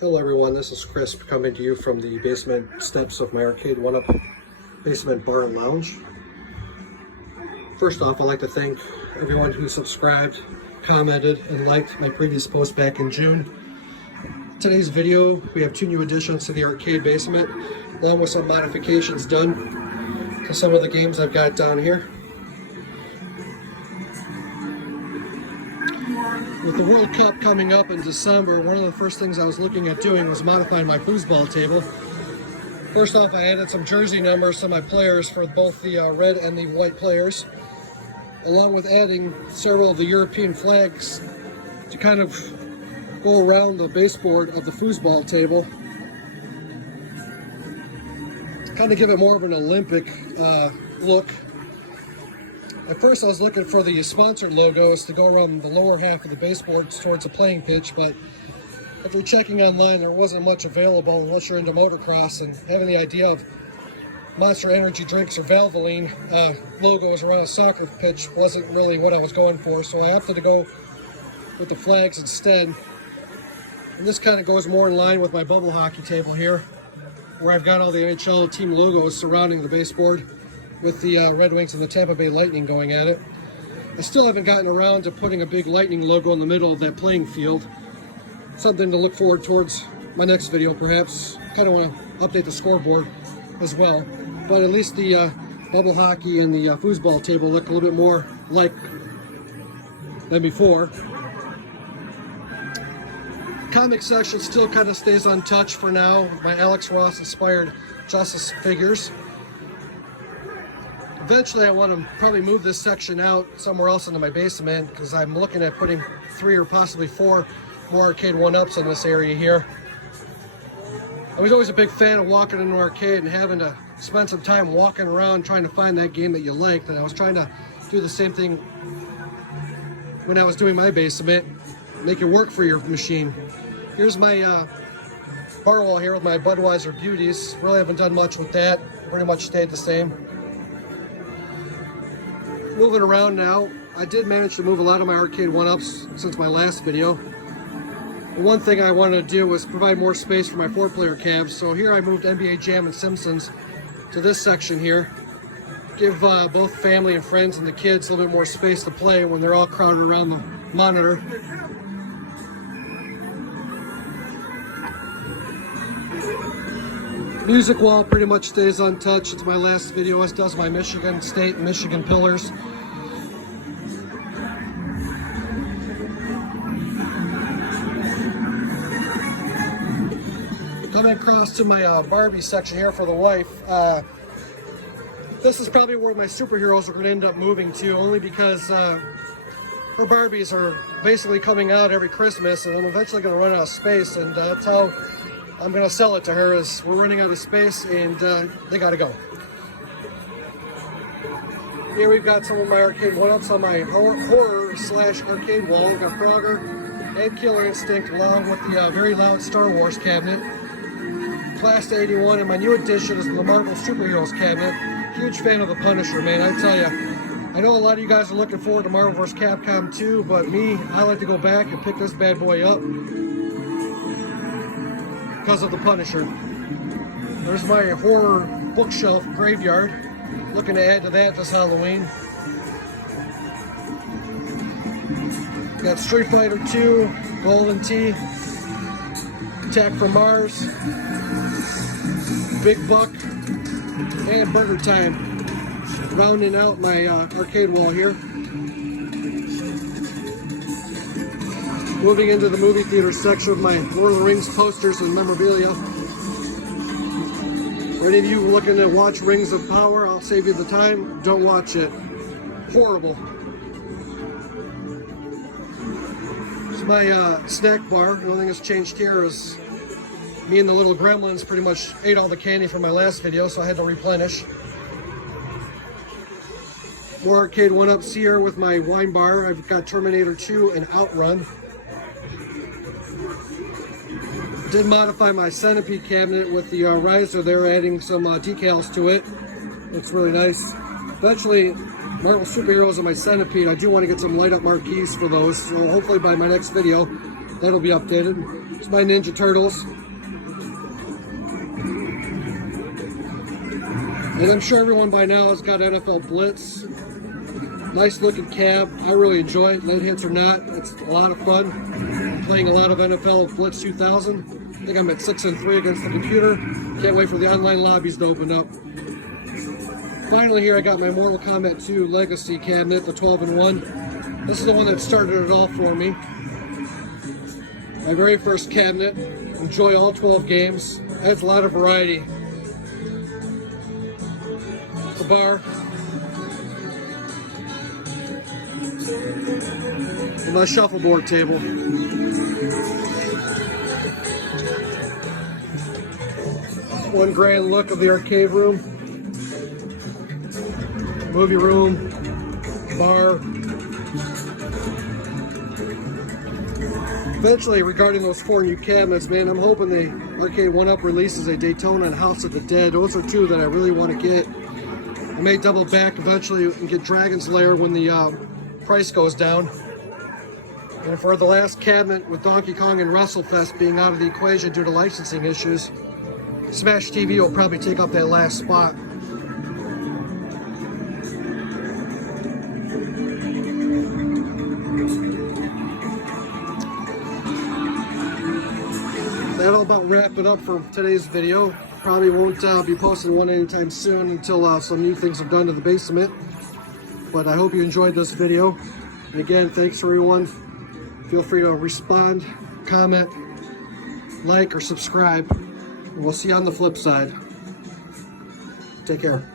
Hello everyone, this is Chris coming to you from the basement steps of my Arcade 1-Up basement bar and lounge. First off, I'd like to thank everyone who subscribed, commented, and liked my previous post back in June. Today's video, we have 2 new additions to the arcade basement, along with some modifications done to some of the games I've got down here. With the World Cup coming up in December, one of the first things I was looking at doing was modifying my foosball table. First off, I added some jersey numbers to my players for both the red and the white players, along with adding several of the European flags to kind of go around the baseboard of the foosball table, to kind of give it more of an Olympic look. At first I was looking for the sponsored logos to go around the lower half of the baseboards towards the playing pitch, but after checking online there wasn't much available unless you're into motocross, and having the idea of Monster Energy drinks or Valvoline logos around a soccer pitch wasn't really what I was going for, so I opted to go with the flags instead. And this kind of goes more in line with my bubble hockey table here, where I've got all the NHL team logos surrounding the baseboard, with the Red Wings and the Tampa Bay Lightning going at it. I still haven't gotten around to putting a big Lightning logo in the middle of that playing field. Something to look forward towards my next video, perhaps. Kind of want to update the scoreboard as well. But at least the bubble hockey and the foosball table look a little bit more like than before. Comic section still kind of stays untouched for now with my Alex Ross inspired Justice figures. Eventually I want to probably move this section out somewhere else into my basement, because I'm looking at putting 3 or possibly 4 more Arcade 1-Ups in this area here. I was always a big fan of walking into an arcade and having to spend some time walking around trying to find that game that you liked, and I was trying to do the same thing when I was doing my basement, make it work for your machine. Here's my bar wall here with my Budweiser Beauties. Really haven't done much with that, pretty much stayed the same. Moving around now, I did manage to move a lot of my Arcade 1-Ups since my last video. The one thing I wanted to do was provide more space for my 4-player cabs, so here I moved NBA Jam and Simpsons to this section here. Give both family and friends and the kids a little bit more space to play when they're all crowded around the monitor. Music wall pretty much stays untouched. It's my last video, as does my Michigan State and Michigan pillars. Coming across to my Barbie section here for the wife. This is probably where my superheroes are going to end up moving to, only because her Barbies are basically coming out every Christmas, and I'm eventually going to run out of space, and that's how I'm going to sell it to her, is we're running out of space and they got to go. Here we've got some of my Arcade 1-Ups on my horror/arcade wall. We've got Frogger and Killer Instinct, along with the very loud Star Wars cabinet. Class 81, and my new addition is the Marvel Superheroes cabinet. Huge fan of the Punisher, man, I tell you. I know a lot of you guys are looking forward to Marvel vs. Capcom 2, but me, I like to go back and pick this bad boy up because of the Punisher. There's my horror bookshelf graveyard. Looking to add to that this Halloween. Got Street Fighter 2, Golden Tee, Attack from Mars, Big Buck, and Burger Time. Rounding out my arcade wall here. Moving into the movie theater section with my Lord of the Rings posters and memorabilia. For any of you looking to watch Rings of Power, I'll save you the time. Don't watch it. Horrible. This is my snack bar. The only thing that's changed here is me and the little gremlins pretty much ate all the candy from my last video, so I had to replenish. More Arcade 1-Ups here with my wine bar. I've got Terminator 2 and Outrun. Did modify my Centipede cabinet with the riser there, adding some decals to it. Looks really nice. Eventually, Marvel Superheroes and my Centipede, I do want to get some light up marquees for those, so hopefully by my next video That'll be updated. It's my Ninja Turtles. And I'm sure everyone by now has got NFL Blitz. Nice looking cab. I really enjoy it. Late hits or not, it's a lot of fun. I'm playing a lot of NFL Blitz 2000. I think I'm at 6-3 against the computer. Can't wait for the online lobbies to open up. Finally here I got my Mortal Kombat 2 Legacy cabinet, the 12-in-1. This is the one that started it all for me. My very first cabinet. Enjoy all 12 games. Adds a lot of variety. The bar. And my shuffleboard table. One grand look of the arcade room. Movie room. Bar. Eventually, regarding those 4 new cabinets, man, I'm hoping the Arcade 1-Up releases a Daytona and House of the Dead. Those are 2 that I really want to get. I may double back eventually and get Dragon's Lair when the price goes down. And for the last cabinet, with Donkey Kong and WrestleFest being out of the equation due to licensing issues, Smash TV will probably take up that last spot. That'll about wrap it up for today's video. Probably won't be posting one anytime soon until some new things are done to the basement. But I hope you enjoyed this video. And again, thanks everyone. Feel free to respond, comment, like, or subscribe. And we'll see you on the flip side. Take care.